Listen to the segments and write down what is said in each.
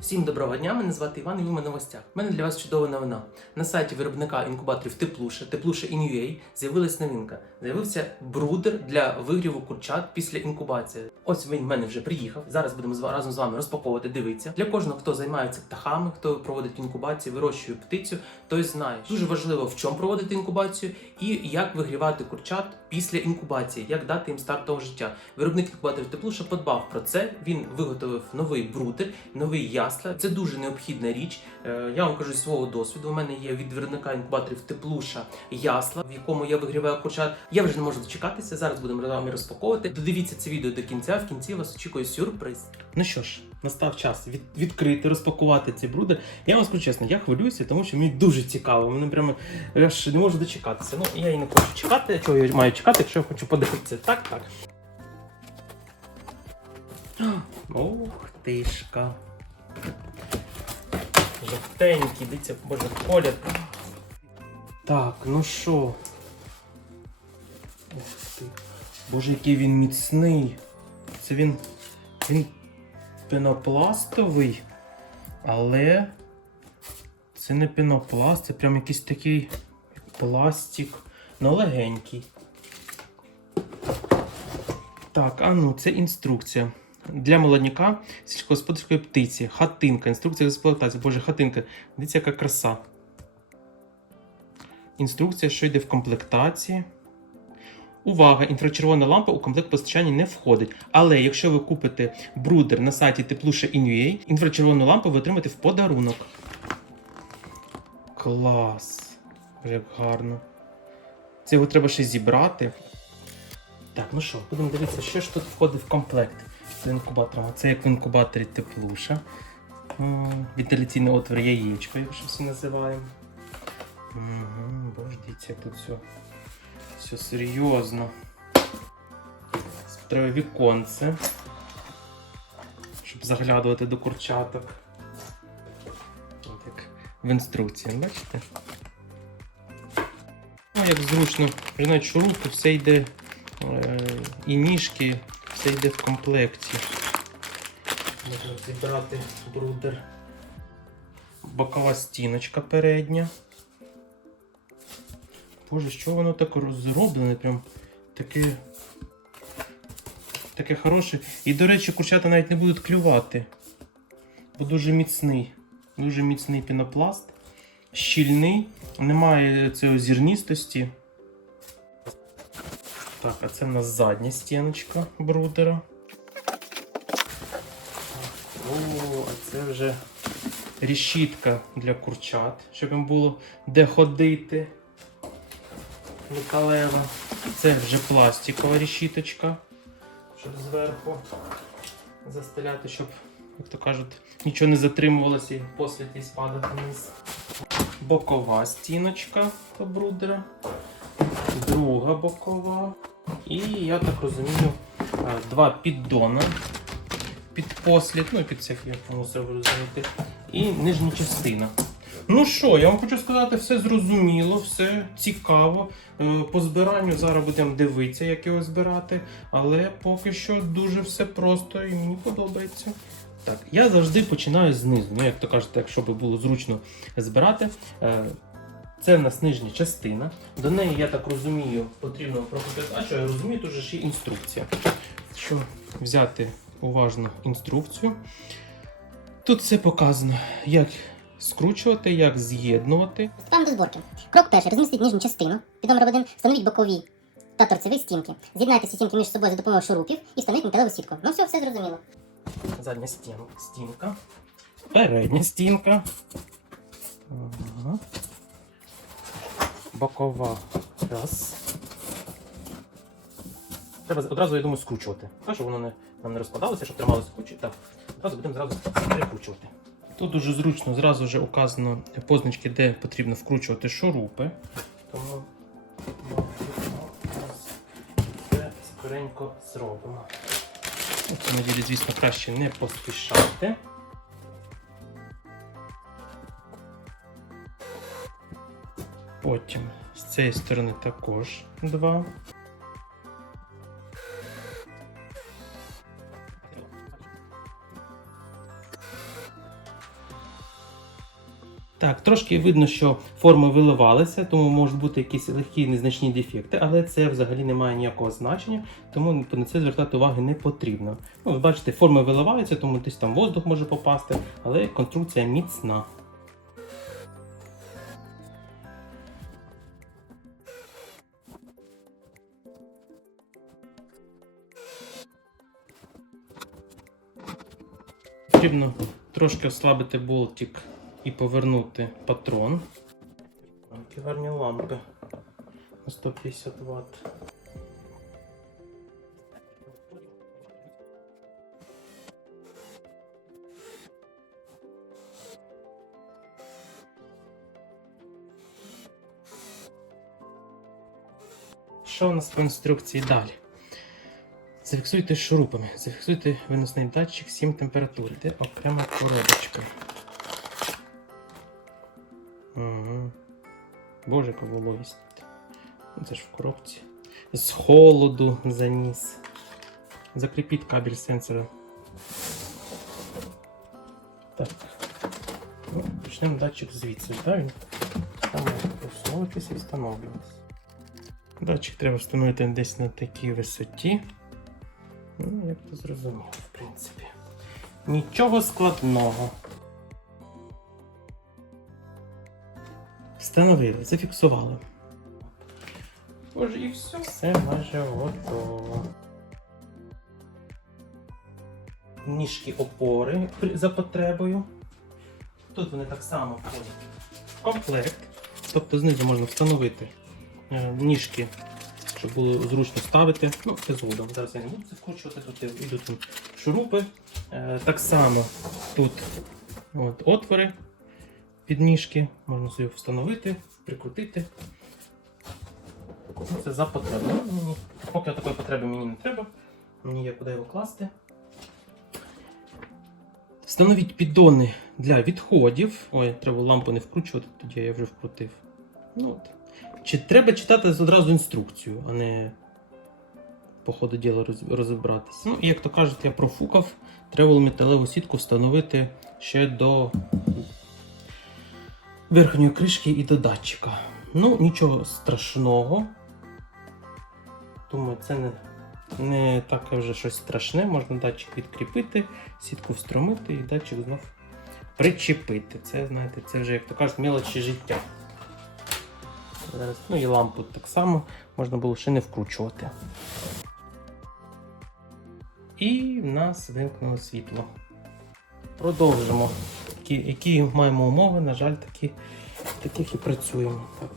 Всім доброго дня, мене звати Іван і ви на новостях. У мене для вас чудова новина. На сайті виробника інкубаторів Теплуша, Теплуша In.ua з'явилась новинка. З'явився брудер для вигріву курчат після інкубації. Ось він в мене вже приїхав. Зараз будемо разом з вами розпаковувати, дивитися. Для кожного, хто займається птахами, хто проводить інкубацію, вирощує птицю, той знає. Дуже важливо, в чому проводити інкубацію і як вигрівати курчат після інкубації, як дати їм старт того життя. Виробник інкубаторів Теплуша подбав про це. Він виготовив новий брудер, новий ясла. Це дуже необхідна річ. Е, Я вам кажу свого досвіду. У мене є від виробника інкубаторів Теплуша ясла, в якому я вигріваю курчат. Я вже не можу дочекатися. Зараз будемо з вами розпаковувати. Додивіться це відео до кінця. В кінці вас очікує сюрприз. Ну що ж, настав час від, відкрити, розпакувати цей брудер. Я вам скажу чесно, я хвилююся, тому що мені дуже цікаво. Мене прямо я ж не можу дочекатися. Ну я і не хочу чекати. Чого я маю чекати, якщо я хочу подивитися? Так, так. Ох тишка. Жовтенький, дивіться, боже, колір. Так, ну що? Боже, який він міцний. Це він. Він пенопластовий, але це не пенопласт, це прям якийсь такий пластик, но легенький. Так, а ну, це інструкція. Для молодняка сільськогосподарської птиці. Хатинка. Інструкція експлуатації. Боже, хатинка. Дивіться, яка краса. Інструкція, що йде в комплектації. Увага! Інфрачервона лампа у комплект постачання не входить. Але якщо ви купите брудер на сайті Теплуша In.ua, інфрачервону лампу ви отримаєте в подарунок. Клас! Як гарно. Це його треба ще зібрати. Так, ну що, будемо дивитися, що ж тут входить в комплект з інкубатором. Це як в інкубаторі теплуша. Вентиляційний отвір яєчко, як ще всі називаємо. Угу, боже, дивіться, тут все, все серйозно. Треба віконце, щоб заглядувати до курчаток. От як в інструкції, бачите? Ну, як зручно, вже навіть все йде е, і ніжки, все йде в комплекті. Можна зібрати брудер. Бокова стіночка передня. Боже, що воно так розроблене? Прям таке. Таке хороше. І, до речі, курчата навіть не будуть клювати. Бо дуже міцний. Дуже міцний пінопласт. Щільний, немає цієї зірністості. Так, а це в нас задня стіночка брудера. О, а це вже решітка для курчат, щоб їм було де ходити. Металева. Це вже пластикова решіточка, щоб зверху застеляти, щоб, як то кажуть, нічого не затримувалося і послід не спадав вниз. Бокова стіночка до брудера. Друга бокова. І я так розумію, е, два піддона під послід, ну під всякі мусор розуміти. І нижня частина. Ну що, я вам хочу сказати, все зрозуміло, все цікаво. Е, По збиранню зараз будемо дивитися, як його збирати, але поки що дуже все просто і мені подобається. Так, я завжди починаю знизу. Ну, як то кажете, якщо би було зручно збирати. Це в нас нижня частина. До неї, я так розумію, потрібно. А що я розумію, тут же є інструкція. Що взяти уважно інструкцію. Тут все показано, як скручувати, як з'єднувати. Приступаємо до зборки. Крок перший. Розмістіть нижню частину. Під номер 1 встановіть бокові та торцеві стінки. З'єднайте ці стінки між собою за допомогою шурупів і встановіть металеву сітку. Ну все, все зрозуміло. Задня стін, стінка. Передня стінка. Ага. Бокова. Раз. Треба одразу, я думаю, скручувати. Так, щоб воно не, нам не розпадалося, щоб трималося кучі. Так. Одразу будемо зразу перекручувати. Тут дуже зручно, зразу вже указано позначки, де потрібно вкручувати шурупи. Тому це скоренько зробимо. У цьому ділі, звісно, краще не поспішати. Потім з цієї сторони також два. Так, трошки видно, що форми виливалися, тому можуть бути якісь легкі незначні дефекти, але це взагалі не має ніякого значення, тому на це звертати уваги не потрібно. Ну, ви бачите, форми виливаються, тому десь там воздух може попасти, але конструкція міцна. Потрібно трошки ослабити болтик і повернути патрон. Такі гарні лампи на 150 Вт. Що у нас по інструкції далі? Зафіксуйте шурупами, зафіксуйте виносний датчик 7 температур. Де окрема коробочка. Угу. Боже, яка вологість. Ну, Це ж в коробці. З холоду заніс. Закріпіть кабель сенсора. Так. Ну, почнемо датчик звідси, так? Він там має і встановлюватися. Датчик треба встановити десь на такій висоті. Ну, як то зрозуміло, в принципі. Нічого складного. Встановили, зафіксували. Боже, і все. Все майже готово. Ніжки опори за потребою. Тут вони так само входять в комплект. Тобто знизу можна встановити е, ніжки, щоб було зручно ставити. Ну, це згодом. Зараз я не буду це вкручувати, тут йдуть шурупи. Е, Так само тут от, отвори під ніжки, можна собі встановити, прикрутити. Ну, Це за потреби. Ну, Поки такої потреби мені не треба. Мені є куди його класти. Встановіть піддони для відходів. Ой, треба лампу не вкручувати, тоді я вже вкрутив. Ну, от. Чи треба читати одразу інструкцію, а не по ходу діла розібратися. Ну, і як то кажуть, я профукав. Треба було металеву сітку встановити ще до верхньої кришки і до датчика. Ну, нічого страшного. Думаю, це не, не таке вже щось страшне. Можна датчик відкріпити, сітку встромити і датчик знов причепити. Це, знаєте, це вже, як то кажуть, мелочі життя. Зараз, ну і лампу так само можна було ще не вкручувати. І в нас вимкнуло світло. Продовжимо. Які, які маємо умови, на жаль, такі, таких і працюємо. Так.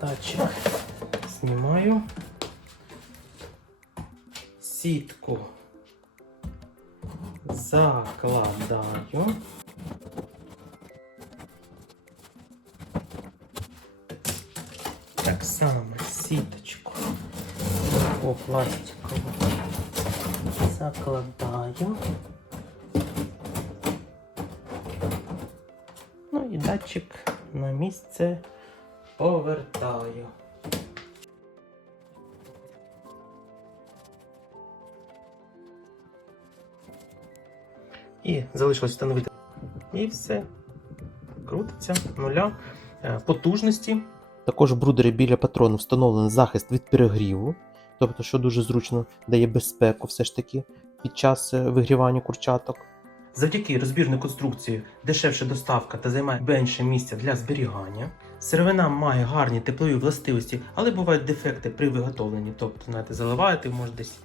Датчик знімаю. Сітку закладаю. Так само сіточку по пластикову закладаю. Ну і датчик на місце повертаю. І залишилось встановити. І все. Крутиться нуля е, потужності. Також в брудері біля патрону встановлений захист від перегріву, тобто, що дуже зручно дає безпеку все ж таки під час е, вигрівання курчаток. Завдяки розбірній конструкції дешевша доставка та займає менше місця для зберігання. Сировина має гарні теплові властивості, але бувають дефекти при виготовленні. Тобто, знаєте, заливаєте, може десь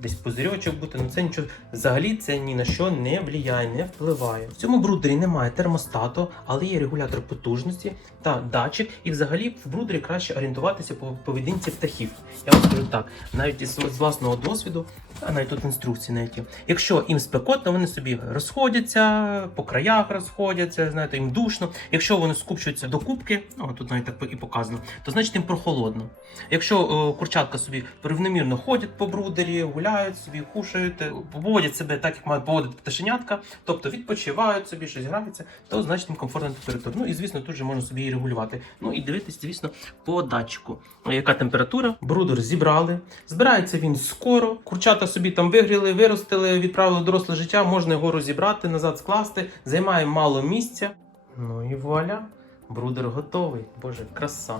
десь пузирьочок бути, ну це нічого. Взагалі це ні на що не впливає, не впливає. В цьому брудері немає термостату, але є регулятор потужності та датчик. І взагалі в брудері краще орієнтуватися по поведінці птахів. Я вам скажу так, навіть із з власного досвіду, а навіть тут інструкції навіть є. Якщо їм спекотно, вони собі розходяться, по краях розходяться, знаєте, їм душно. Якщо вони скупчуються до кубки, ну тут навіть так і показано, то значить їм прохолодно. Якщо е, курчатка собі рівномірно ходять по брудері, гуляють собі, кушають, е, поводять себе так, як мають поводити пташенятка, тобто відпочивають собі, щось граються, то значить їм комфортна температура. Ну і звісно, тут же можна собі її регулювати. Ну і дивитись, звісно, по датчику. Яка температура? Брудер зібрали. Збирається він скоро. Курчата собі там вигріли, виростили, відправили доросле життя, можна його розібрати, назад скласти, займає мало місця. Ну і вуаля, брудер готовий. Боже, краса.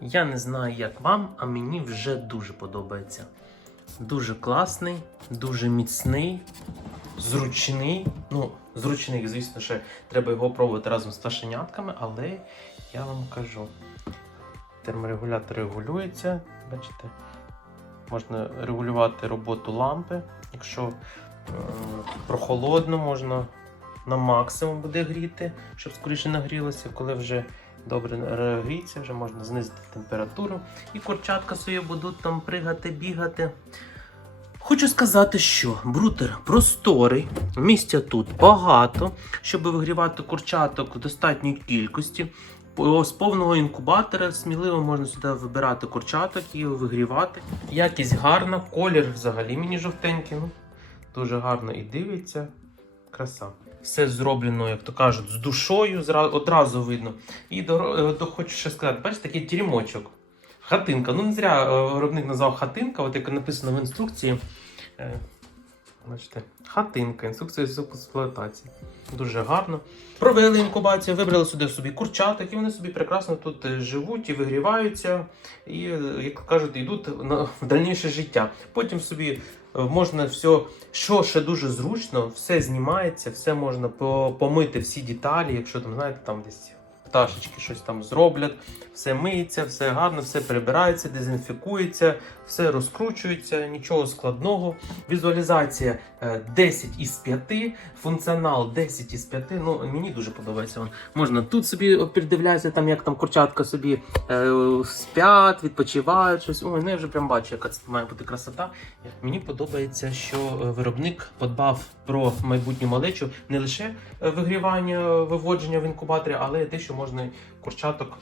Я не знаю, як вам, а мені вже дуже подобається. Дуже класний, дуже міцний, зручний. Ну, зручний, звісно, ще треба його пробувати разом з пташенятками, але я вам кажу, терморегулятор регулюється. Бачите, можна регулювати роботу лампи. Якщо е, прохолодно, можна на максимум буде гріти, щоб скоріше нагрілося, коли вже добре гріється, вже можна знизити температуру. І курчатка собі будуть там пригати, бігати. Хочу сказати, що брутер просторий, місця тут багато, щоб вигрівати курчаток в достатній кількості. З повного інкубатора сміливо можна сюди вибирати курчаток і вигрівати. Якість гарна, колір взагалі мені жовтенький. Ну, дуже гарно і дивиться. Краса. Все зроблено, як то кажуть, з душою, одразу видно. І е, до хочу ще сказати, бачите, такий тірімочок. Хатинка. Ну, не зря е, виробник назвав хатинка, от як написано в інструкції. Е, Бачите, хатинка, інструкція з експлуатації. Дуже гарно. Провели інкубацію, вибрали сюди собі курчаток, і вони собі прекрасно тут живуть і вигріваються, і, як кажуть, йдуть в дальніше життя. Потім собі можна все, що ще дуже зручно, все знімається, все можна помити всі деталі, якщо там, знаєте, там десь пташечки щось там зроблять, все миється, все гарно, все прибирається, дезінфікується, все розкручується, нічого складного. Візуалізація е, 10 із 5, функціонал 10 із 5. Ну, мені дуже подобається. Можна тут собі передивлятися, там як там курчатка собі е, спять, відпочивають щось. Ой, ну я вже прям бачу, яка це має бути красота. Мені подобається, що е, виробник подбав про майбутню малечу не лише е, вигрівання, виводження в інкубаторі, але те, що можна курчаток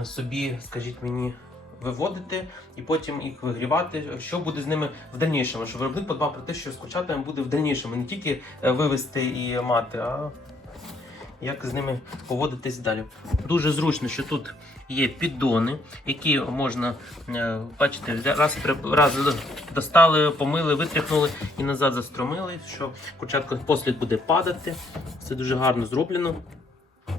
е, собі, скажіть мені, виводити і потім їх вигрівати. Що буде з ними в дальнішому? Що виробник подбав про те, що з курчатами буде в дальнішому, не тільки е, вивести і мати, а як з ними поводитись далі. Дуже зручно, що тут є піддони, які можна е, бачите, раз, раз достали, помили, витряхнули і назад застромили, що курчатка послід буде падати. Це дуже гарно зроблено.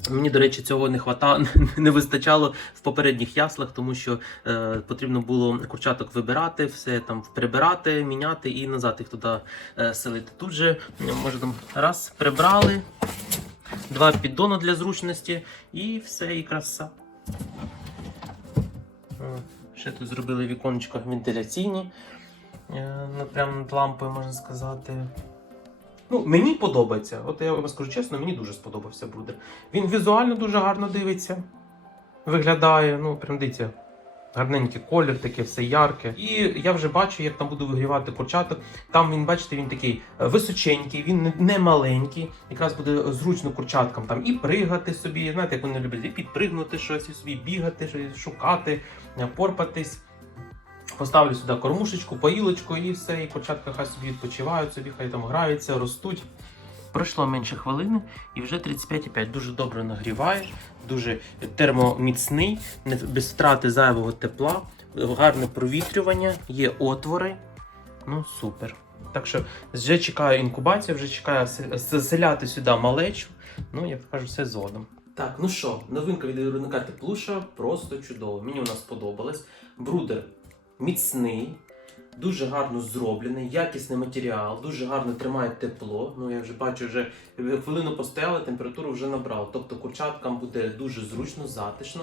Мені, до речі, цього не хвата... не вистачало в попередніх яслах, тому що е, потрібно було курчаток вибирати, все там прибирати, міняти і назад їх туди е, селити. Тут же може раз прибрали, два піддони для зручності, і все, і краса. Ще тут зробили віконечко вентиляційні, е, ну, прямо над лампою, можна сказати. Ну, мені подобається. От я вам скажу чесно, мені дуже сподобався брудер. Він візуально дуже гарно дивиться, виглядає, ну, прям дивіться, гарненький колір, таке все ярке. І я вже бачу, як там буду вигрівати курчаток. Там він, бачите, він такий е, височенький, він не- маленький. Якраз буде зручно курчаткам там і пригати собі. Знаєте, як вони люблять, і підпригнути щось, і собі бігати, шукати, е, порпатись. Поставлю сюди кормушечку, поїлочку і все, і курчатка хай собі відпочивають, собі хай там граються, ростуть. Пройшло менше хвилини і вже 35,5. Дуже добре нагріває, дуже термоміцний, без втрати зайвого тепла, гарне провітрювання, є отвори. Ну, супер. Так що вже чекаю інкубацію, вже чекаю заселяти сюди малечу. Ну, як кажу, все згодом. Так, ну що, новинка від виробника Теплуша просто чудово. Мені вона сподобалась. Брудер міцний, дуже гарно зроблений, якісний матеріал, дуже гарно тримає тепло. Ну я вже бачу, вже хвилину постояли, температуру вже набрав. Тобто курчаткам буде дуже зручно, затишно.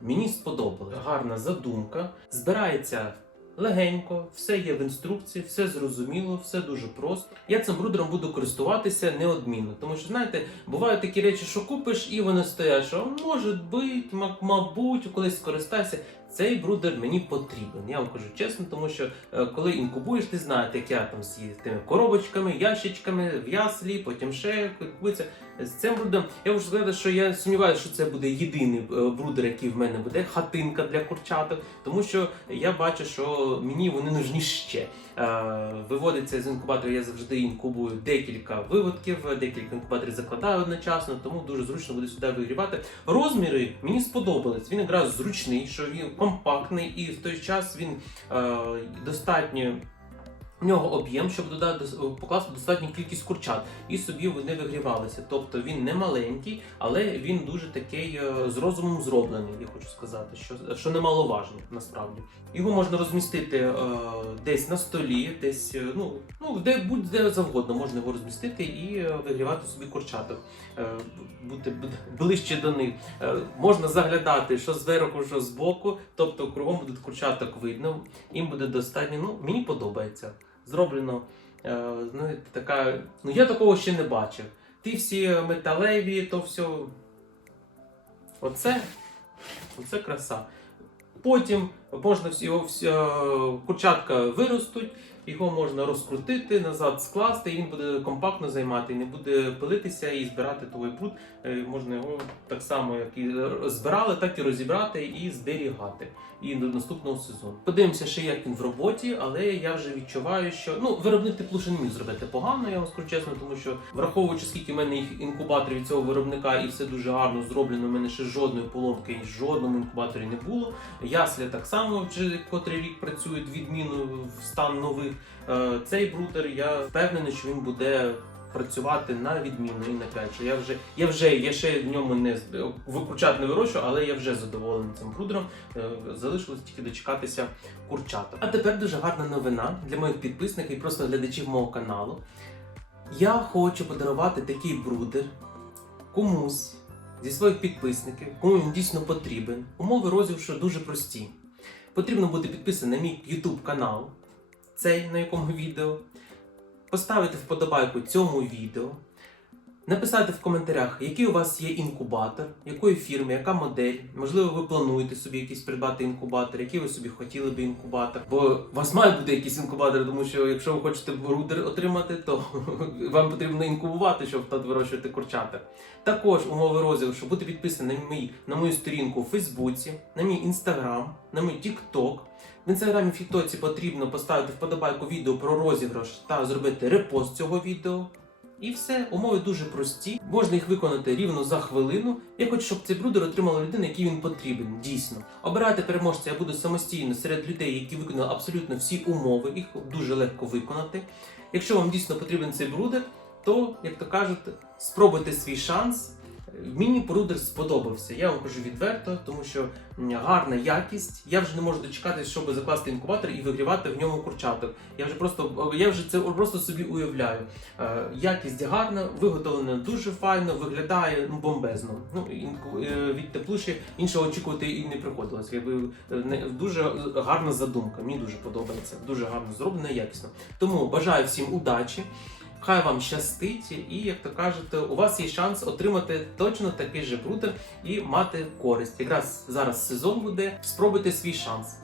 Мені сподобалось. Гарна задумка. Збирається легенько, все є в інструкції, все зрозуміло, все дуже просто. Я цим брудером буду користуватися неодмінно. Тому що, знаєте, бувають такі речі, що купиш і вони стоять, що може бути, мабуть, колись скористайся. Цей брудер мені потрібен. Я вам кажу чесно, тому що е, коли інкубуєш, ти знаєш, як я там з тими коробочками, ящичками, в яслі, потім ще купується. З цим брудером я можу сказати, що я сумніваюся, що це буде єдиний е, брудер, який в мене буде, хатинка для курчаток, тому що я бачу, що мені вони нужні ще. Е, Виводиться з інкубатора, я завжди інкубую декілька виводків, декілька інкубаторів закладаю одночасно, тому дуже зручно буде сюди вигрівати. Розміри мені сподобались. Він якраз зручний, що він компактний і в той час він е, достатньо. В нього об'єм, щоб додати покласти достатню кількість курчат, і собі вони вигрівалися. Тобто він не маленький, але він дуже такий е, з розумом зроблений. Я хочу сказати, що, що немаловажний насправді. Його можна розмістити е, десь на столі, десь е, ну, ну де будь-де завгодно можна його розмістити і е, вигрівати собі курчаток, е, бути ближче до них. Е, можна заглядати що зверху, що збоку, тобто кругом буде курчаток видно. Їм буде достатньо. Ну мені подобається. Зроблено. Е, знаєте, така. Ну я такого ще не бачив. Ті всі металеві, то все. Оце, оце краса. Потім можна всі, е, курчатка виростуть, його можна розкрутити, назад скласти, і він буде компактно займати, не буде пилитися і збирати той бруд. Е, Можна його так само, як і збирали, так і розібрати і зберігати. І до наступного сезону. Подивимося ще, як він в роботі, але я вже відчуваю, що ну виробник теплушин не міг зробити погано, я вам скажу чесно, тому що враховуючи, скільки в мене їх інкубаторів цього виробника, і все дуже гарно зроблено. У мене ще жодної поломки і жодному інкубаторі не було. Ясля так само вже котрий рік працюють відміну в стан нових. Е, Цей брудер я впевнений, що він буде. Працювати на відмінно і на п'ять. Я вже я вже я ще в ньому не викручат не вирощу, але я вже задоволений цим брудером. Е, Залишилось тільки дочекатися курчата. А тепер дуже гарна новина для моїх підписників і просто глядачів мого каналу. Я хочу подарувати такий брудер комусь зі своїх підписників, кому він дійсно потрібен. Умови розіграшу дуже прості. Потрібно бути підписаним на мій YouTube канал, цей на якому відео, поставити вподобайку цьому відео, написати в коментарях, який у вас є інкубатор, якої фірми, яка модель. Можливо, ви плануєте собі якийсь придбати інкубатор, який ви собі хотіли би інкубатор. Бо у вас має бути якийсь інкубатор, тому що якщо ви хочете брудер отримати, то вам потрібно інкубувати, щоб тут вирощувати курчата. Також умови розіграшу бути підписані на мій на мою сторінку у Фейсбуці, на мій інстаграм, на мій Тікток. В інстаграмі в Тіктоці потрібно поставити вподобайку відео про розіграш та зробити репост цього відео. І все, умови дуже прості. Можна їх виконати рівно за хвилину. Я хочу, щоб цей брудер отримала людина, який він потрібен, дійсно. Обирати переможця я буду самостійно серед людей, які виконали абсолютно всі умови, їх дуже легко виконати. Якщо вам дійсно потрібен цей брудер, то, як то кажуть, спробуйте свій шанс. Мені брудер сподобався. Я вам кажу відверто, тому що гарна якість. Я вже не можу дочекатися, щоб закласти інкубатор і вигрівати в ньому курчаток. Я вже просто я вже це просто собі уявляю. Е, якість гарна, виготовлена дуже файно, виглядає ну, бомбезно. Ну е, від теплуші іншого очікувати і не приходилось. Якби е, не дуже гарна задумка. Мені дуже подобається. Дуже гарно зроблено, якісно. Тому бажаю всім удачі. Хай вам щастить, і як то кажете, у вас є шанс отримати точно такий же брудер і мати користь. Якраз зараз сезон буде. Спробуйте свій шанс.